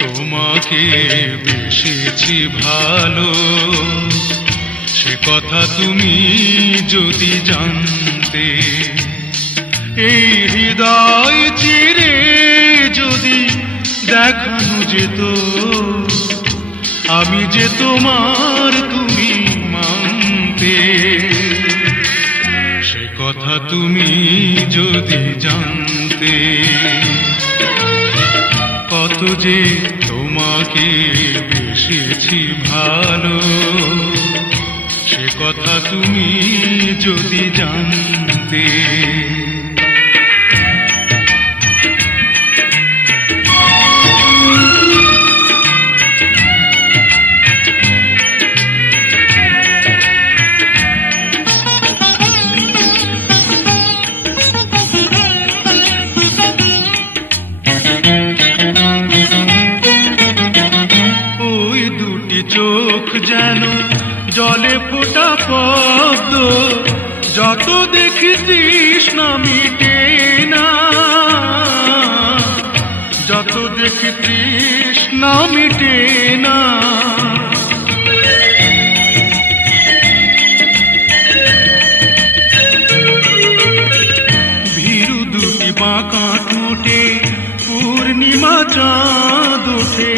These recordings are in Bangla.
তোমাকে বেসেছি ভালো, সে কথা তুমি যদি জানতে। এই হৃদয় চিরে যদি দেখানো যেত আমি যে তোমার তুমি মানতে, সে কথা তুমি যদি জানতে। কত যে তোমাকে বেসেছি ভালো, সে কথা তুমি যদি জানতে। চোখ যেন জলে ফোটা পদ্ম, যত দেখি তৃষ্ণা মিটে না, যত দেখি তৃষ্ণা মিটে না। ভীরু দুটি বাঁকা টুটে পূর্ণিমা চাঁদ ওঠে,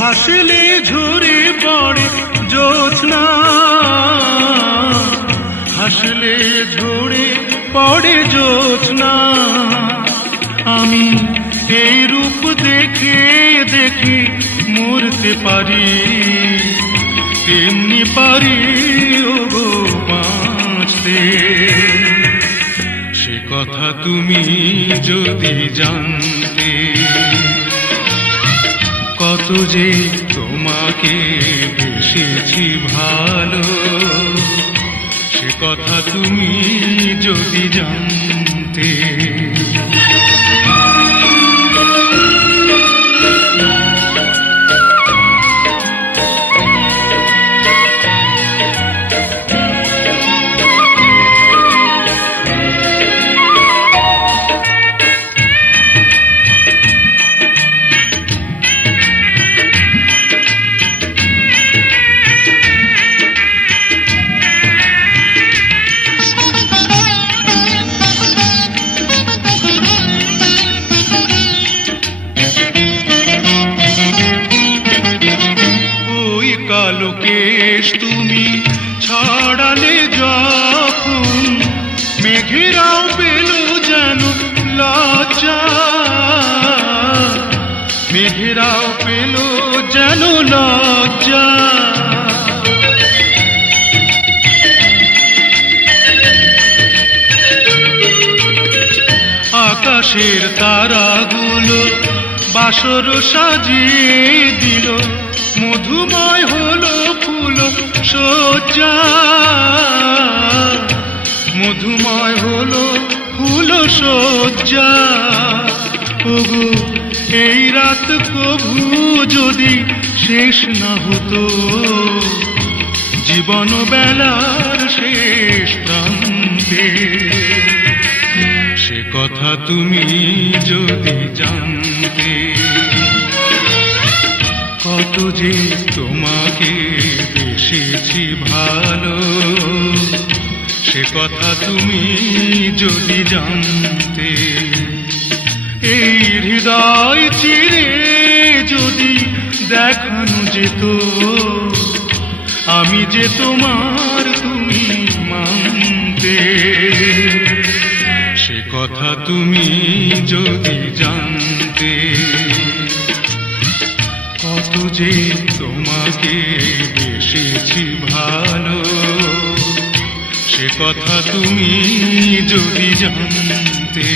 হাসলে ঝরে পড়ে জ্যোৎস্না, হাসলে ঝরে পড়ে জ্যোৎস্না। আমি এই রূপ দেখে দেখে মরতে পারি, তেমনি পারি ওগো বাঁচতে। সে কথা তুমি যদি জানতে। কত যে তোমাকে বেসেছি ভালো, সে কথা তুমি যদি জানতে। কালো কেশ তুমি ছড়ালে যখন, মেঘেরাও পেল যেন লজ্জা, মেঘেরাও পেল যেন লজ্জা। আকাশের তারাগুলো বাসর সাজিয়ে দিল, মধুময় হলো ফুল সজ্জা, মধুময় হলো ফুল সজ্জা। ওগো এই রাত কভু যদি শেষ না হতো, জীবন বেলার শেষ প্রান্তে, সে কথা তুমি যদি জানতে। কত যে তোমাকে বেসেছি ভালো, সে কথা তুমি যদি জানতে। এই হৃদয় চিরে যদি দেখানো যেত আমি যে তোমার তুমি মানতে, সে কথা তুমি যদি জানতে। কত যে তোমাকে বেসেছি ভালো, সে কথা তুমি যদি জানতে।